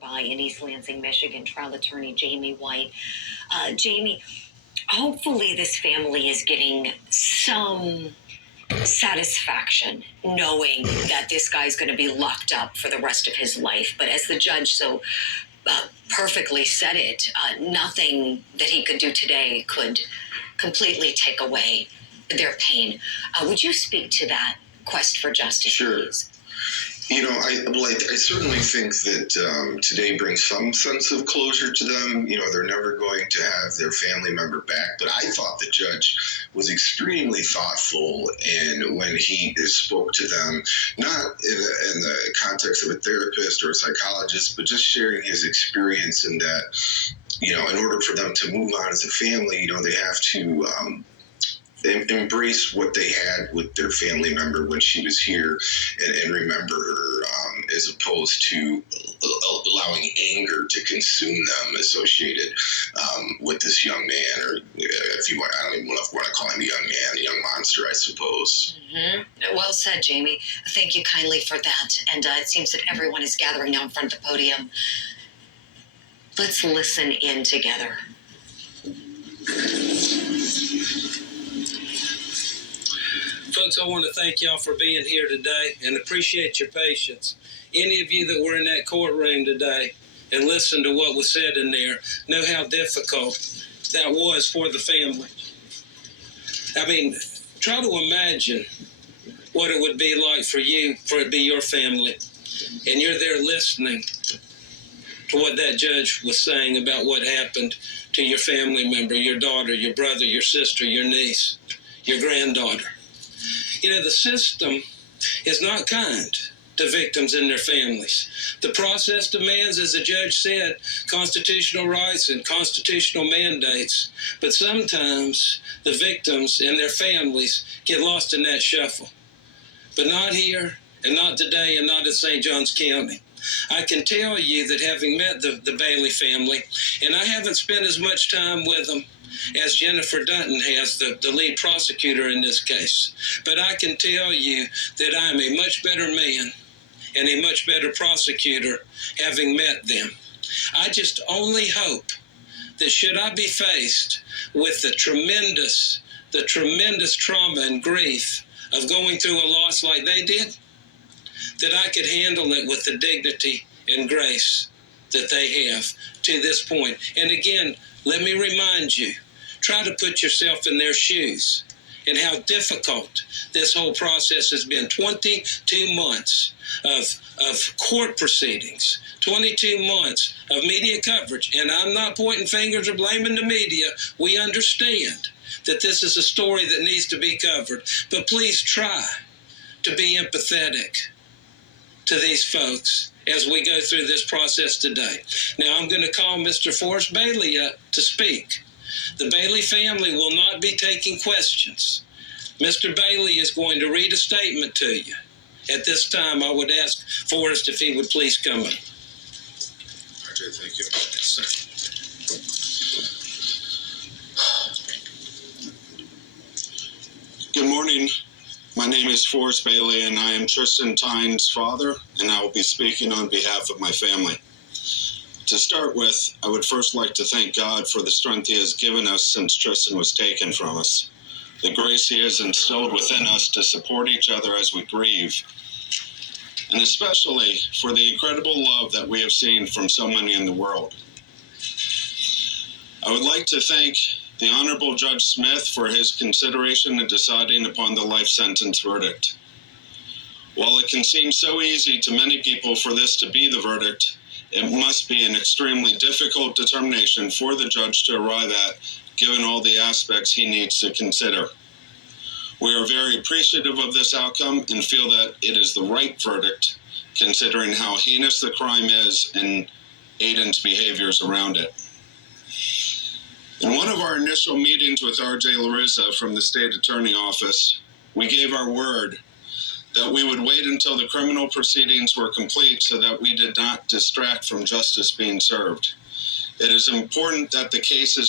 By in East Lansing, Michigan, trial attorney Jamie White. Jamie, hopefully this family is getting some satisfaction knowing that this guy's going to be locked up for the rest of his life. But as the judge so perfectly said it, nothing that he could do today could completely take away their pain. Would you speak to that quest for justice, Sure. please? I certainly think that today brings some sense of closure to them. They're never going to have their family member back, but I thought the judge was extremely thoughtful when he spoke to them, not in the context of a therapist or a psychologist, but just sharing his experience in that, in order for them to move on as a family, they have to embrace what they had with their family member when she was here and remember her, as opposed to allowing anger to consume them associated with this young man, or if you want, I don't even want to call him a young man, a young monster, I suppose. Mm-hmm. Well said, Jamie. Thank you kindly for that. And it seems that everyone is gathering now in front of the podium. Let's listen in together. Folks, I want to thank y'all for being here today and appreciate your patience. Any of you that were in that courtroom today and listened to what was said in there know how difficult that was for the family. I mean, try to imagine what it would be like for you, for it to be your family, and you're there listening to what that judge was saying about what happened to your family member, your daughter, your brother, your sister, your niece, your granddaughter. The system is not kind to victims and their families. The process demands, as the judge said, constitutional rights and constitutional mandates, but sometimes the victims and their families get lost in that shuffle. But not here, and not today, and not in St. Johns County. I can tell you that having met the Bailey family, and I haven't spent as much time with them as Jennifer Dutton has, the lead prosecutor in this case. But I can tell you that I'm a much better man and a much better prosecutor having met them. I just only hope that should I be faced with the tremendous trauma and grief of going through a loss like they did, that I could handle it with the dignity and grace that they have to this point. And again, let me remind you, try to put yourself in their shoes and how difficult this whole process has been. 22 months of court proceedings, 22 months of media coverage. And I'm not pointing fingers or blaming the media. We understand that this is a story that needs to be covered. But please try to be empathetic to these folks as we go through this process today. Now, I'm going to call Mr. Forrest Bailey up to speak. The Bailey family will not be taking questions. Mr. Bailey is going to read a statement to you. At this time, I would ask Forrest if he would please come in. RJ, thank you. Yes, sir. Good morning. My name is Forrest Bailey, and I am Tristan Tynes' father, and I will be speaking on behalf of my family. To start with, I would first like to thank God for the strength He has given us since Tristan was taken from us, the grace He has instilled within us to support each other as we grieve, and especially for the incredible love that we have seen from so many in the world. I would like to thank the Honorable Judge Smith for his consideration in deciding upon the life sentence verdict. While it can seem so easy to many people for this to be the verdict, it must be an extremely difficult determination for the judge to arrive at, given all the aspects he needs to consider. We are very appreciative of this outcome and feel that it is the right verdict, considering how heinous the crime is and Aiden's behaviors around it. In one of our initial meetings with R.J. Larissa from the State Attorney Office, we gave our word that we would wait until the criminal proceedings were complete so that we did not distract from justice being served. It is important that the case is